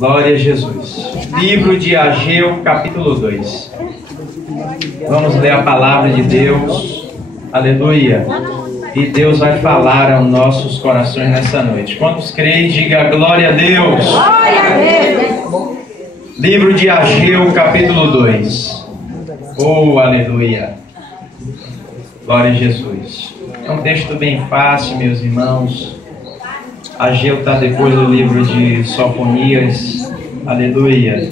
Glória a Jesus. Livro de Ageu, capítulo 2. Vamos ler a palavra de Deus. Aleluia. E Deus vai falar aos nossos corações nessa noite. Quantos creem, diga glória a Deus. Glória a Deus. Livro de Ageu, capítulo 2. Oh, aleluia. Glória a Jesus. É um texto bem fácil, meus irmãos. Ageu está depois do livro de Sofonias, aleluia,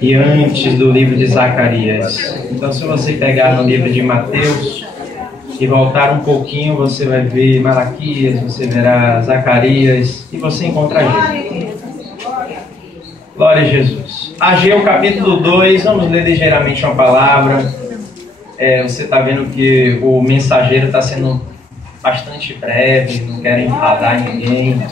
e antes do livro de Zacarias. Então, se você pegar no livro de Mateus e voltar um pouquinho, você vai ver Malaquias, você verá Zacarias e você encontra Ageu. Glória a Jesus. Ageu capítulo 2, vamos ler ligeiramente uma palavra. Você está vendo que o mensageiro está sendo bastante breve, não quero enfadar ninguém,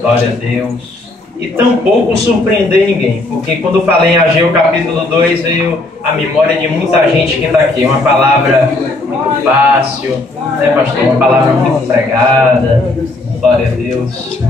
glória a Deus, e tampouco surpreender ninguém, porque quando eu falei em Ageu capítulo 2, veio a memória de muita gente que está aqui, uma palavra muito fácil, né, pastor? Uma palavra muito pregada, glória a Deus,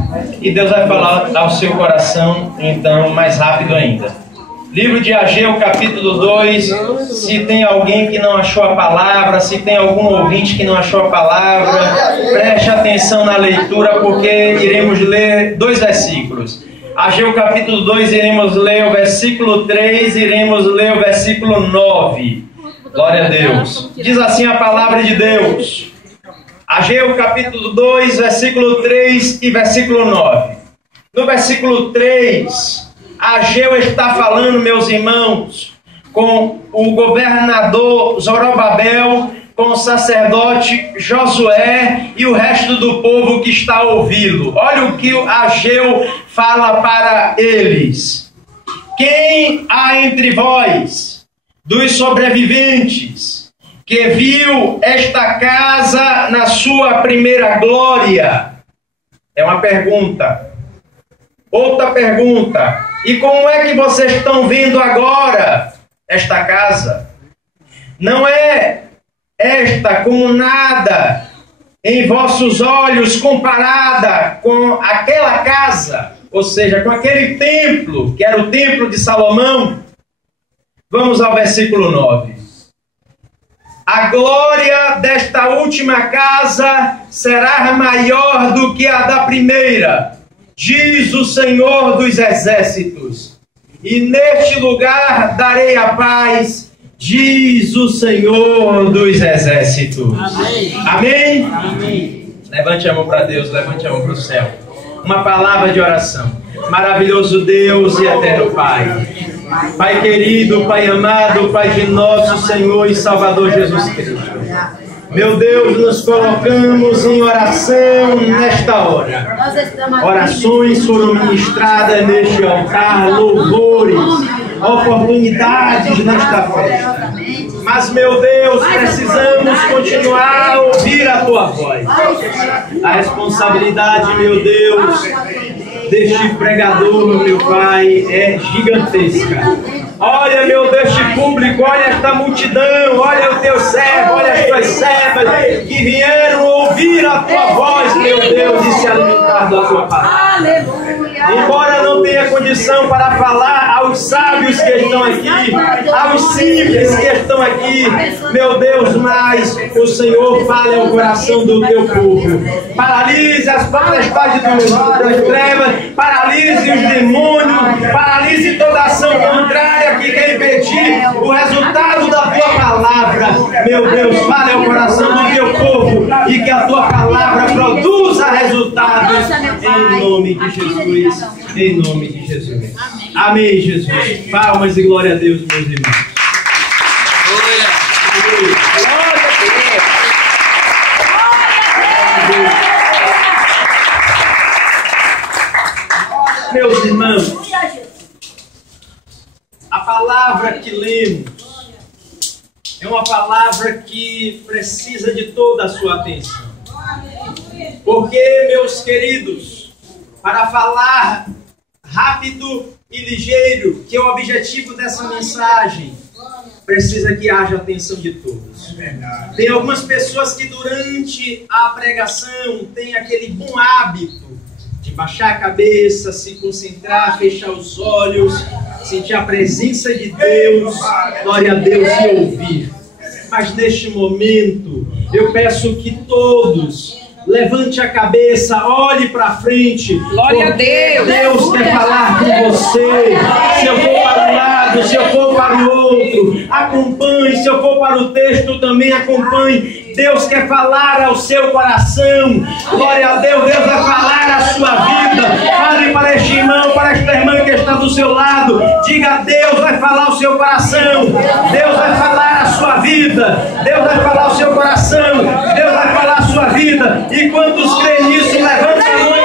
e Deus vai falar ao seu coração, então, mais rápido ainda. Livro de Ageu, capítulo 2, se tem alguém que não achou a palavra, se tem algum ouvinte que não achou a palavra, preste atenção na leitura, porque iremos ler 2 versículos. Ageu, capítulo 2, iremos ler o versículo 3, iremos ler o versículo 9. Glória a Deus. Diz assim a palavra de Deus. Ageu, capítulo 2, versículo 3 e versículo 9. No versículo 3... Ageu está falando, meus irmãos, com o governador Zorobabel, com o sacerdote Josué e o resto do povo que está a ouvi-lo. Olha o que Ageu fala para eles. Quem há entre vós, dos sobreviventes, que viu esta casa na sua primeira glória? É uma pergunta. Outra pergunta. E como é que vocês estão vendo agora esta casa? Não é esta como nada em vossos olhos comparada com aquela casa, ou seja, com aquele templo, que era o templo de Salomão? Vamos ao versículo 9. A glória desta última casa será maior do que a da primeira, diz o Senhor dos Exércitos, e neste lugar darei a paz, diz o Senhor dos Exércitos. Amém? Amém? Amém. Levante a mão para Deus, levante a mão para o céu. Uma palavra de oração. Maravilhoso Deus e eterno Pai. Pai querido, Pai amado, Pai de nosso Senhor e Salvador Jesus Cristo. Meu Deus, nos colocamos em oração nesta hora. Orações foram ministradas neste altar, louvores, oportunidades nesta festa. Mas, meu Deus, precisamos continuar a ouvir a Tua voz. A responsabilidade, meu Deus, deste pregador, meu Pai, é gigantesca. Olha, meu Deus, este público, olha esta multidão, olha o Teu servo, olha as Tuas servas que vieram ouvir a Tua voz, meu Deus, e se alimentar da Tua palavra. Embora não tenha condição para falar aos sábios que estão aqui, aos simples que estão aqui, meu Deus, mas o Senhor fale ao coração do Teu povo. Paralise as potestades das trevas, paralise os demônios, paralise toda ação contrária que quer impedir o resultado da Tua palavra. Meu Deus, fale ao coração do Teu povo e que a Tua palavra produza resultados em nome de Jesus. Em nome de Jesus. Amém, Jesus. Palmas e glória a Deus, meus irmãos. Meus irmãos, a palavra que lemos é uma palavra que precisa de toda a sua atenção. Porque, meus queridos, para falar rápido e ligeiro, que é o objetivo dessa mensagem, precisa que haja atenção de todos. Tem algumas pessoas que durante a pregação têm aquele bom hábito de baixar a cabeça, se concentrar, fechar os olhos, sentir a presença de Deus, glória a Deus, e ouvir. Mas neste momento, eu peço que todos levante a cabeça, olhe para frente. Glória a Deus. Deus quer falar com você. Se eu for para um lado, se eu for para o outro, acompanhe. Se eu for para o texto, também acompanhe. Deus quer falar ao seu coração. Glória a Deus. Deus vai falar à sua vida. Fale para este irmão, para esta irmã que está do seu lado. Diga: Deus vai falar ao seu coração. Deus vai falar à sua vida. Deus vai falar ao seu coração. Deus vai falar à sua vida. E quantos creem nisso, levanta a mão.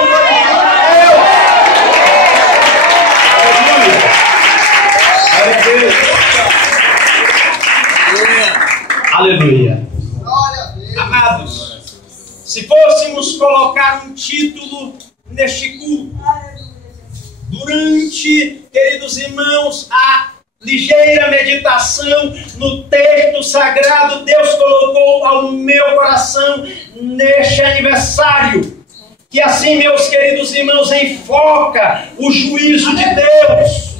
Aleluia. Amados, se fôssemos colocar um título neste culto, durante, queridos irmãos, a ligeira meditação no texto sagrado, Deus colocou ao meu coração neste aniversário, que assim, meus queridos irmãos, enfoca o juízo de Deus.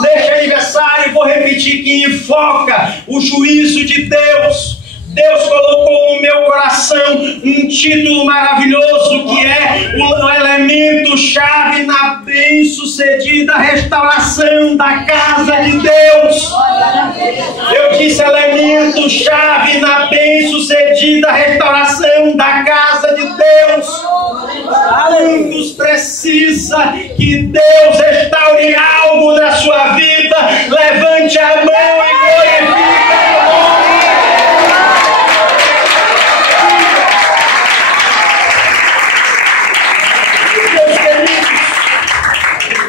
Neste aniversário, vou repetir, que enfoca o juízo de Deus. Deus colocou no meu coração um título maravilhoso, que é o elemento-chave na bem-sucedida restauração da casa de Deus. Eu disse elemento-chave na bem-sucedida restauração da casa de Deus. Quantos precisa que Deus restaure algo na sua vida? Levante a mão e glorifique o nome.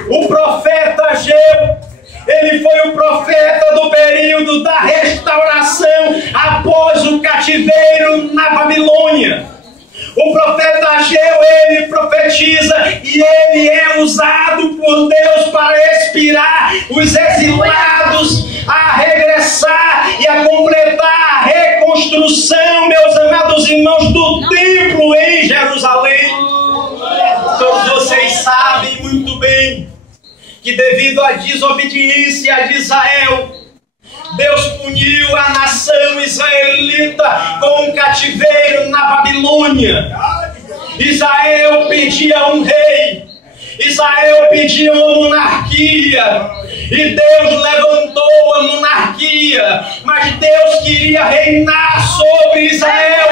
O profeta Ageu, ele foi o profeta do período da restauração após o cativeiro na Babilônia. O profeta Ageu, ele profetiza e ele é usado por Deus para inspirar os exilados a regressar e a completar a reconstrução, meus amados irmãos, do templo em Jerusalém. Todos vocês sabem muito bem que devido à desobediência de Israel, Deus puniu a nação israelita com um cativeiro na Babilônia. Israel pedia um rei, Israel pedia uma monarquia, e Deus levantou a monarquia, mas Deus queria reinar sobre Israel.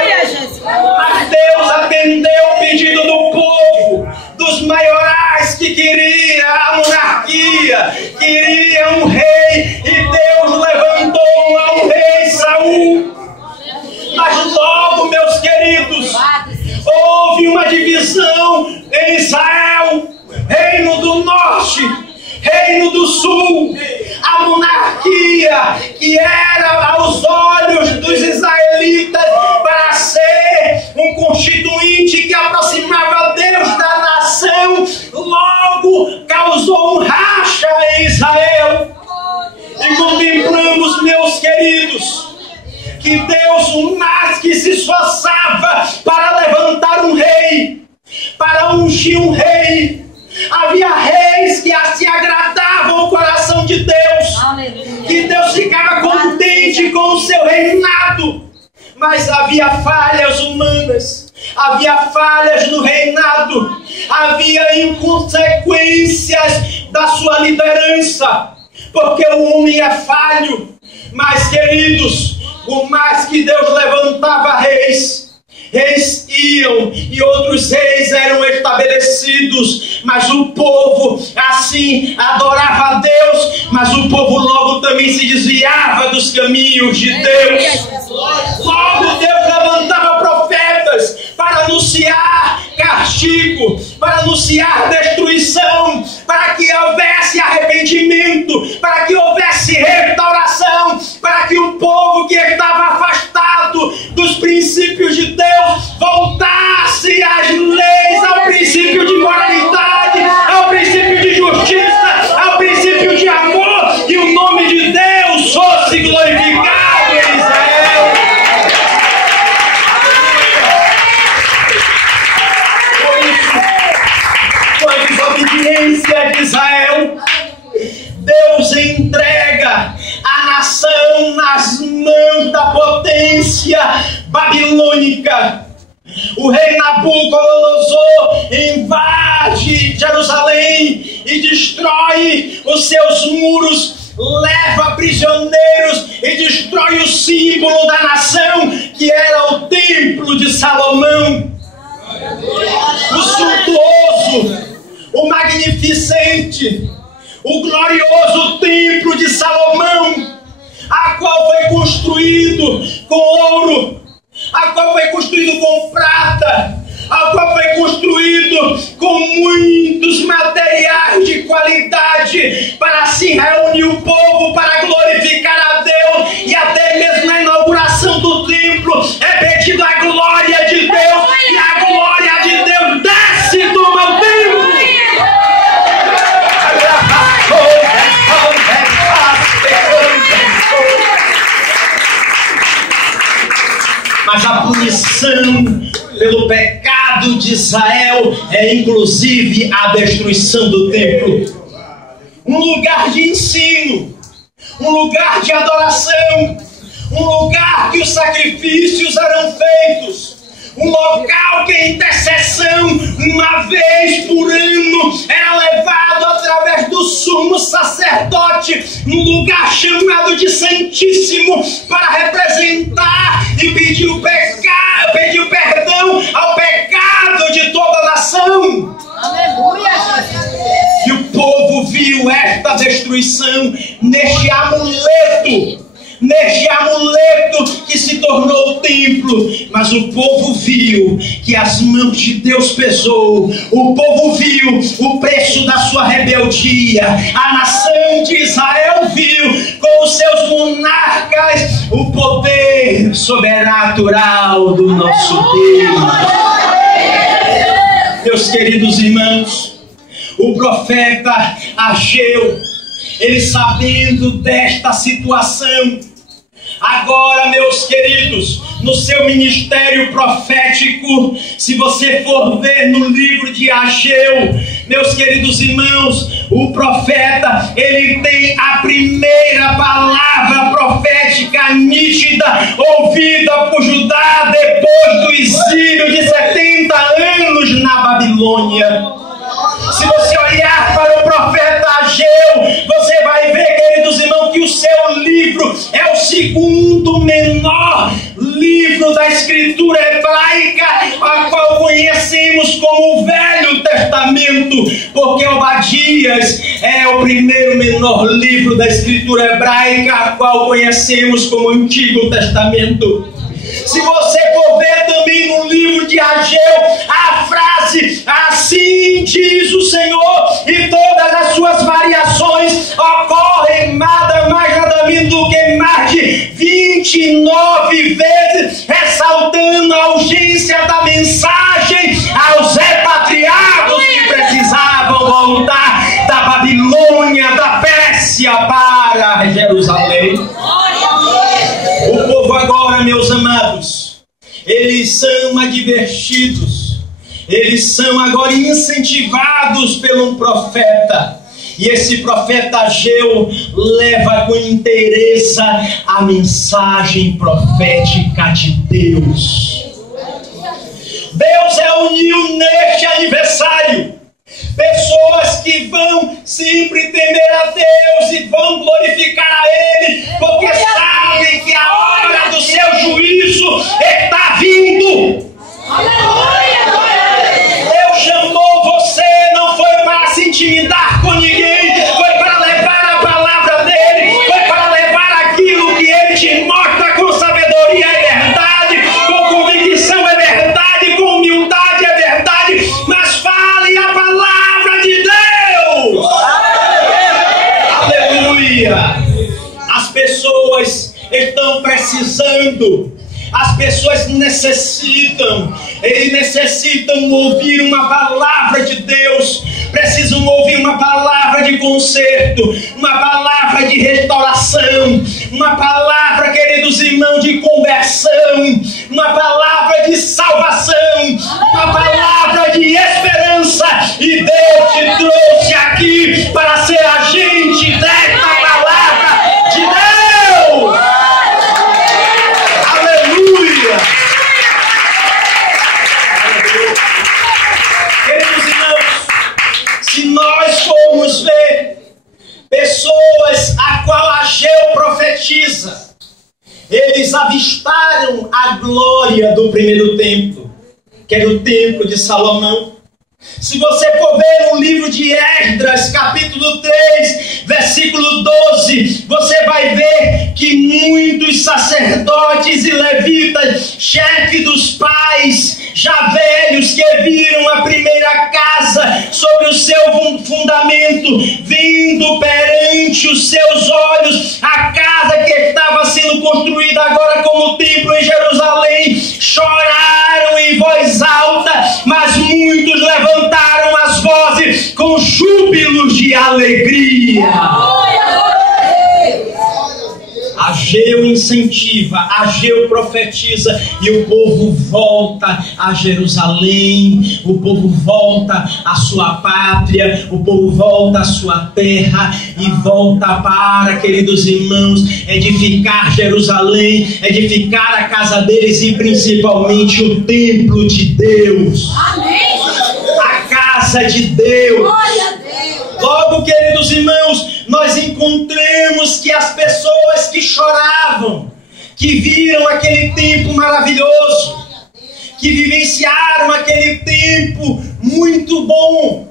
Mas Deus atendeu o pedido do povo, dos maiorais que queria a monarquia, queria um rei, e Deus levantou um rei, Saul. Mas logo, meus queridos, houve uma divisão em Israel: reino do norte, reino do sul. A monarquia, que era aos olhos dos israelitas para ser um constituinte que aproximava Deus da nação, logo causou um racha em Israel. E contemplamos, meus queridos, que Deus mais que se esforçava para levantar um rei, para ungir um rei. Havia reis que se agradavam ao coração de Deus, que Deus ficava contente com o seu reinado, mas havia falhas humanas, havia falhas no reinado, havia inconsequências da sua liderança, porque o homem é falho. Mas, queridos, por mais que Deus levantava reis, reis iam e outros reis eram estabelecidos, mas o povo assim adorava a Deus, mas o povo logo também se desviava dos caminhos de Deus. Logo Deus levantava profetas para anunciar castigo, para anunciar destruição, para que houvesse arrependimento, para que houvesse restauração, para que o povo que estava afastado dos princípios de Deus voltasse às leis, ao princípio de moralidade, ao princípio de justiça, ao princípio de amor, e o nome de Deus fosse glorificado em Israel. desobediência de Israel, Deus entrega a nação nas mãos da potência babilônica. O rei Nabucodonosor invade Jerusalém e destrói os seus muros, leva prisioneiros e destrói o símbolo da nação, que era o templo de Salomão. O suntuoso, o magnificente, o glorioso templo de Salomão, a qual foi construído com ouro, a qual foi construído com prata, a qual foi construído com muitos materiais de qualidade, para assim reunir o povo para glorificar a Deus, e até mesmo na inauguração do templo é pedido a glória de Deus, e a glória de Deus desce do meu templo. Mas a punição pelo pecado de Israel é inclusive a destruição do templo. Um lugar de ensino, um lugar de adoração, um lugar que os sacrifícios eram feitos, um local que a intercessão, uma vez por ano, era levado através do sumo sacerdote, num lugar chamado de Santíssimo, para representar e pedir o perdão ao pecado de toda a nação. Aleluia! E o povo viu esta destruição neste amuleto que se tornou o templo. Mas o povo viu que as mãos de Deus pesou, o povo viu o preço da sua rebeldia, a nação de Israel viu com os seus monarcas o poder sobrenatural do nosso Deus. Meus queridos irmãos, o profeta Ageu, ele sabendo desta situação, agora, meus queridos, no seu ministério profético, se você for ver no livro de Ageu, meus queridos irmãos, o profeta, ele tem a primeira palavra profética nítida, ouvida por Judá depois do exílio de 70 anos na Babilônia. Se você olhar para o profeta Ageu, você vai ver, queridos irmãos, que o seu livro é o segundo menor livro da escritura hebraica, a qual conhecemos como o Velho Testamento, porque Obadias é o primeiro menor livro da escritura hebraica, a qual conhecemos como o Antigo Testamento. Se você for ver também no livro de Ageu, a frase "assim diz o Senhor", e todas as suas variações ocorrem nada mais nada menos do que mais de 29 vezes, ressaltando a urgência da mensagem aos repatriados que precisavam voltar da Babilônia, da Pérsia para Jerusalém. O povo agora, meus amados, eles são advertidos, eles são agora incentivados por um profeta. E esse profeta Ageu leva com interesse a mensagem profética de Deus. Deus reuniu neste aniversário pessoas que vão sempre temer a Deus e vão glorificar a Ele, porque sabem que a hora do seu juízo está vindo. Deus chamou você, não foi para se intimidar com ninguém, foi para levar a palavra dEle, foi para levar aquilo que Ele te mostra com sabedoria e verdade, com convicção é verdade, com humildade é verdade, mas fale a palavra de Deus. Aleluia! As pessoas estão precisando, as pessoas necessitam ouvir uma palavra de Deus, precisam ouvir uma palavra de conserto, uma palavra de restauração, uma palavra, queridos irmãos, de conversão, uma palavra de salvação, uma palavra de esperança. E Deus te trouxe aqui para ser agente desta palavra de Deus. Aleluia! Queridos irmãos, se nós formos ver pessoas a qual Ageu profetiza, eles avistaram a glória do primeiro templo, que era o templo de Salomão. Se você for ver no livro de Esdras, capítulo 3, versículo 12, você vai ver que muitos sacerdotes e levitas, chefes dos pais, já velhos, que viram a primeira casa sobre o seu fundamento, vindo perante os seus olhos a casa que estava sendo construída agora como templo em Jerusalém, choraram em voz alta, mas muitos levantaram as vozes com júbilos de alegria. Ageu incentiva, Ageu profetiza, e o povo volta a Jerusalém, o povo volta à sua pátria, o povo volta à sua terra e volta para, queridos irmãos, edificar Jerusalém, edificar a casa deles e principalmente o templo de Deus. Amém. A casa de Deus. Logo, queridos irmãos, nós encontramos que as pessoas que choravam, que viram aquele tempo maravilhoso, que vivenciaram aquele tempo muito bom,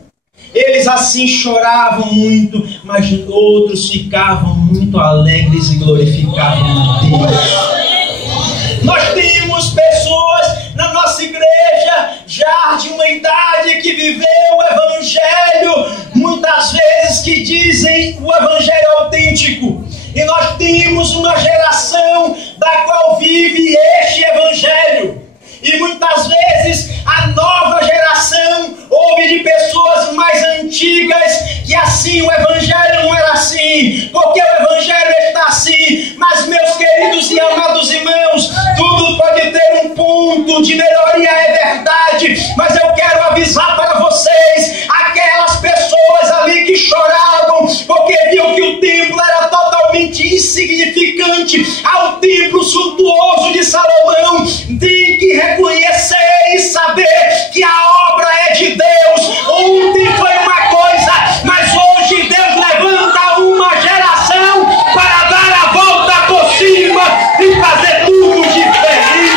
eles assim choravam muito, mas outros ficavam muito alegres e glorificavam a Deus. Nós temos pessoas na nossa igreja já de uma idade que viveu o evangelho, muitas vezes que dizem o evangelho autêntico, e nós temos uma geração da qual vive este evangelho, e muitas vezes a nova geração ouve de pessoas mais antigas que assim o evangelho não era assim, porque o evangelho está assim. Mas, meus queridos e amados irmãos, tudo pode ter um ponto de melhoria, é verdade, mas eu quero avisar para vocês, aquelas pessoas ali que choravam porque viam que o templo era totalmente insignificante ao templo suntuoso de Salomão, tem que reconhecer e saber que a obra é de Deus. Ontem foi uma coisa, mas hoje Deus levanta uma geração para dar a volta por cima e fazer tudo diferente.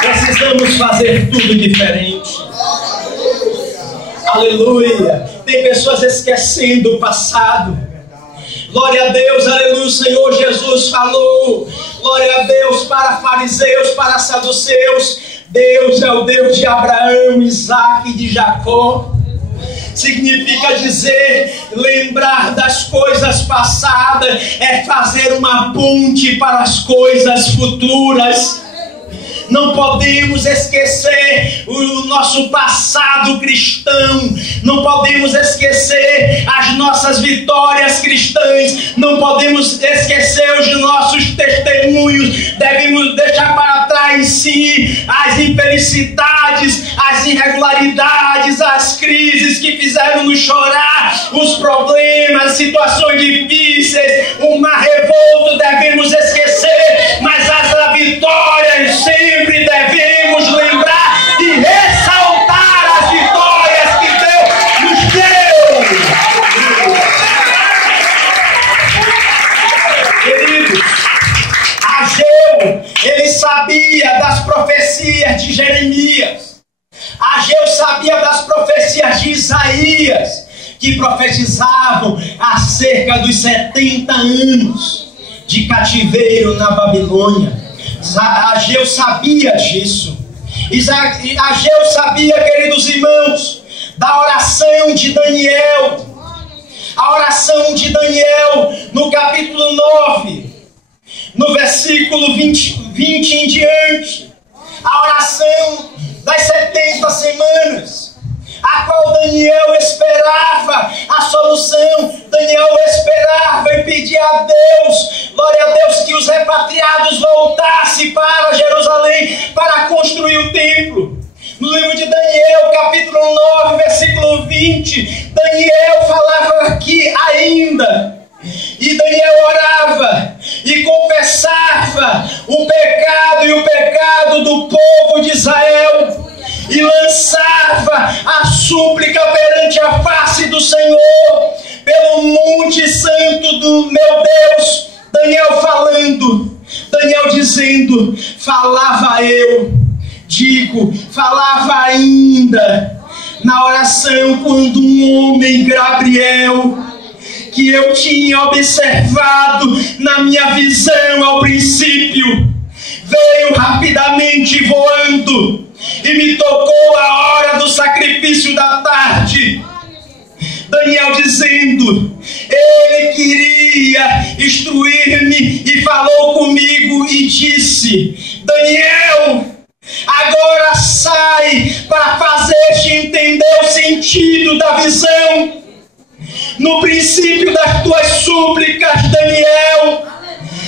Precisamos fazer tudo diferente. Aleluia. Tem pessoas esquecendo o passado. Glória a Deus, aleluia. O Senhor Jesus falou, glória a Deus, para fariseus, para saduceus: Deus é o Deus de Abraão, Isaac e de Jacó. Significa dizer, lembrar das coisas passadas é fazer uma ponte para as coisas futuras. Não podemos esquecer o nosso passado cristão, não podemos esquecer as nossas vitórias cristãs, não podemos esquecer os nossos testemunhos. Devemos deixar para trás, sim, as infelicidades, as irregularidades, as crises que fizeram nos chorar, os problemas, situações difíceis, o mar revolto devemos esquecer, mas as vitórias sempre devemos lembrar e ressaltar as vitórias que Deus nos deu. Queridos, Ageu, ele sabia das profecias de Jeremias. Ageu sabia das profecias de Isaías, que profetizavam acerca dos 70 anos de cativeiro na Babilônia. Ageu sabia disso. Ageu sabia, queridos irmãos, da oração de Daniel. A oração de Daniel no capítulo 9, no versículo 20 em diante. A oração das 70 semanas, a qual Daniel esperava a solução. Daniel esperava e pedia a Deus, glória a Deus, que os repatriados voltassem para Jerusalém para construir o templo. seguinte: Daniel falava aqui ainda, e Daniel orava e confessava o pecado do povo de Israel, e lançava a súplica perante a face do Senhor, pelo monte santo do meu Deus. Daniel falando, Daniel dizendo: falava eu, falava ainda, na oração, quando um homem, Gabriel, que eu tinha observado na minha visão ao princípio, veio rapidamente voando e me tocou a hora do sacrifício da tarde. Daniel dizendo: ele queria instruir-me e falou comigo e disse: Daniel, agora sai para fazer-te entender o sentido da visão. No princípio das tuas súplicas, Daniel,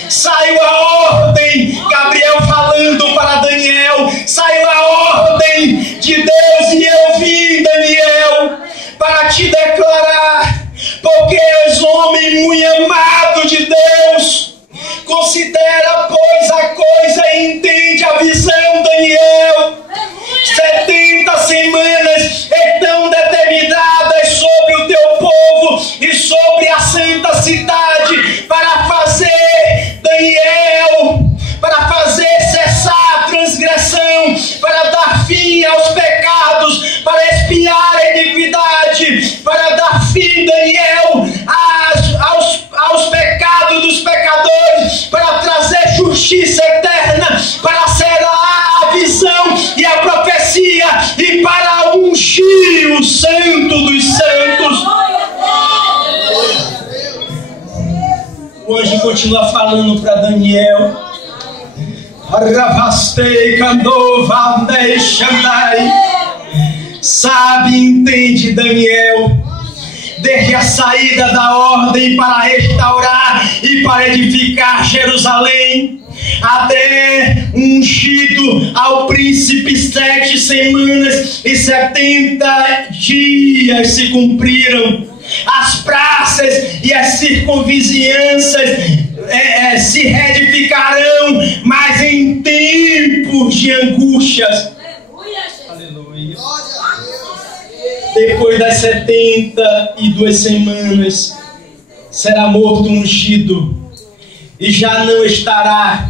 saiu a ordem, Gabriel falando para Daniel, saiu a ordem de Deus, e eu vim, Daniel, para te declarar, porque és homem muito amado de Deus. Considera, pois, a coisa e entende a visão, Daniel. 70 semanas estão determinadas sobre o teu povo e sobre a santa cidade, para fazer, Daniel, para fazer cessar a transgressão, para dar fim aos pecados, para expiar a iniquidade, para dar fim, Daniel, aos pecados dos pecadores, para trazer justiça eterna, para selar a visão e a profecia, e para ungir o santo dos santos. O anjo continua falando para Daniel: sabe, entende, Daniel, desde a saída da ordem para restaurar e para edificar Jerusalém, até ungido ao príncipe, 7 semanas e 70 dias se cumpriram. As praças e as circunvizinhanças se reedificarão, mas em tempos de angústias. Aleluia. Depois das 72 semanas, será morto um ungido, e já não estará.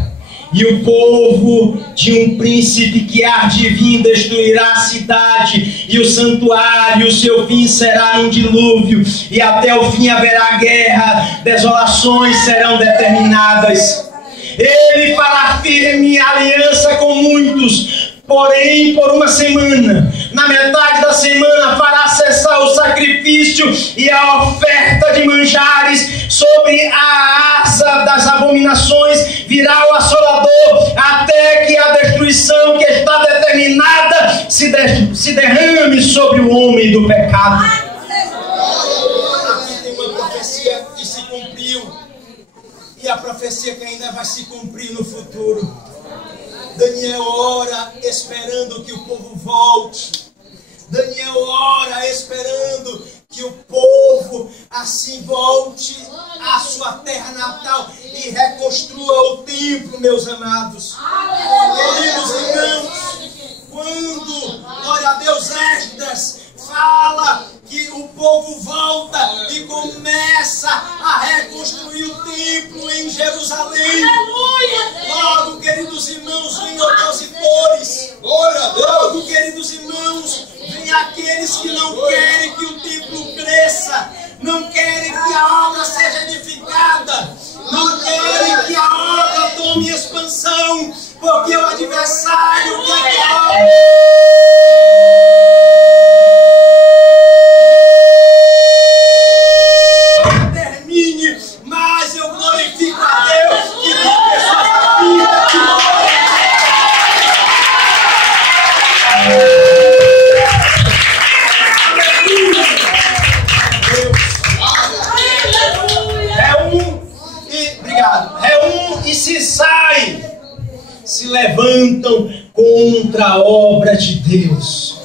E o povo de um príncipe que há de vir destruirá a cidade e o santuário. O seu fim será um dilúvio, e até o fim haverá guerra, desolações serão determinadas. Ele fará firme aliança com muitos, porém por uma semana. Na metade da semana fará cessar o sacrifício e a oferta de manjares. Sobre a asa das abominações virá o assolador, até que a destruição que está determinada se derrame sobre o homem do pecado. Aqui tem uma profecia que se cumpriu, e a profecia que ainda vai se cumprir no futuro. Daniel ora esperando que o povo volte. Daniel ora esperando que o povo assim volte à sua terra natal e reconstrua o templo, meus amados. Queridos irmãos, quando, glória a Deus, Esdras fala que o povo volta e começa a reconstruir o templo em Jerusalém. Logo, queridos irmãos, vem opositores. Logo, queridos irmãos, vem aqueles que não querem que o templo cresça, não querem que a obra seja edificada, não querem que a obra tome expansão, porque o adversário quer que a obra termine. Mas eu glorifico a Deus que tem pessoas na vida que e se saem, se levantam contra a obra de Deus.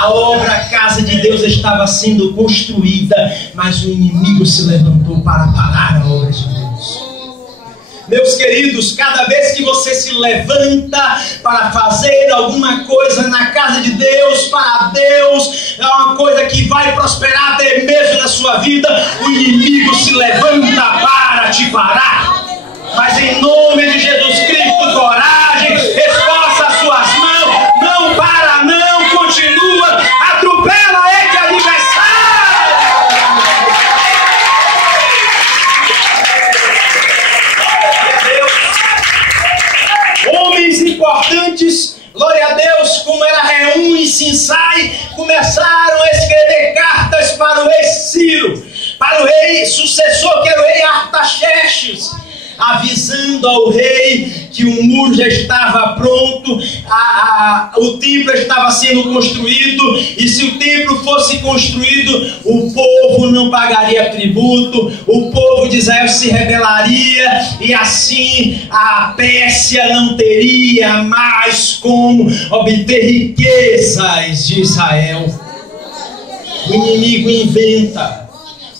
A obra, a casa de Deus estava sendo construída, mas o inimigo se levantou para parar a obra de Deus. Meus queridos, cada vez que você se levanta para fazer alguma coisa na casa de Deus, para Deus, é uma coisa que vai prosperar até mesmo na sua vida, o inimigo se levanta para te parar. Mas em nome de Jesus Cristo, coragem, esforça as suas mãos, não para não, continua, atropela este adversário. Homens importantes, glória a Deus, como era Reum e Sinsai, começaram a escrever cartas para o rei Ciro, para o rei sucessor, que era o rei Artaxerxes, avisando ao rei que o muro já estava pronto, o templo estava sendo construído, e se o templo fosse construído, o povo não pagaria tributo, o povo de Israel se rebelaria, e assim a Pérsia não teria mais como obter riquezas de Israel. O inimigo inventa,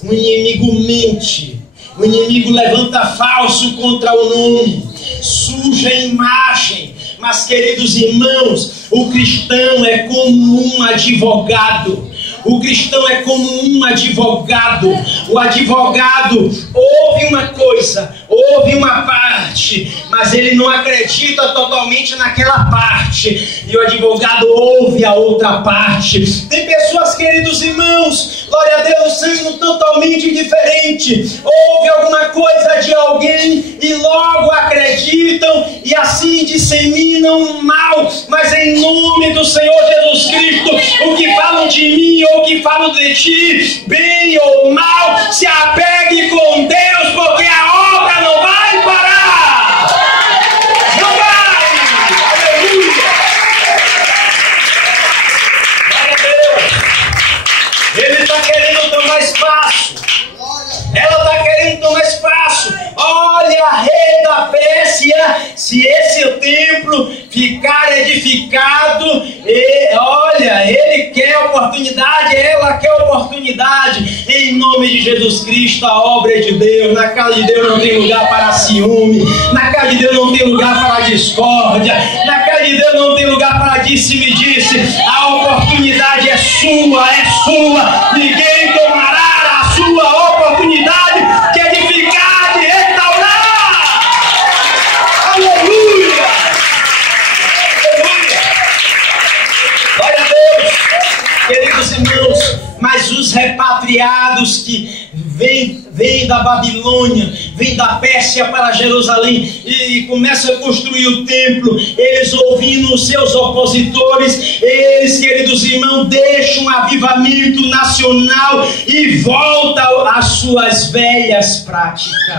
o inimigo mente, o inimigo levanta falso contra o nome, suja a imagem. Mas, queridos irmãos, o cristão é como um advogado. O cristão é como um advogado. O advogado ouve uma coisa, ouve uma parte, mas ele não acredita totalmente naquela parte. E o advogado ouve a outra parte. Tem pessoas, queridos irmãos, glória a Deus, sendo totalmente diferente. Ouve alguma coisa de alguém e logo acreditam e assim disseminam mal. Mas em nome do Senhor Jesus Cristo, o que falam de mim ou o que falam de ti, bem ou mal, se apegue com Deus, porque a obra não vai parar. Não vai. Aleluia. Glória a Deus. Ele está querendo tomar espaço. Ela está querendo tomar espaço. Olha, rei da Pérsia, se esse templo ficar edificado, olha, ele quer oportunidade, ela quer oportunidade. Em nome de Jesus Cristo, a obra é de Deus. Na casa de Deus não tem lugar para ciúme, na casa de Deus não tem lugar para discórdia, na casa de Deus não tem lugar para disse-me-disse. A oportunidade é sua, ninguém tomará a sua oportunidade de edificar, de restaurar. Aleluia! Aleluia! Glória a Deus! Queridos irmãos, mas os repatriados que vêm da Babilônia, vêm da Pérsia para Jerusalém e começam a construir o templo, eles ouvindo os seus opositores, eles, queridos irmãos, deixam um avivamento nacional e voltam às suas velhas práticas.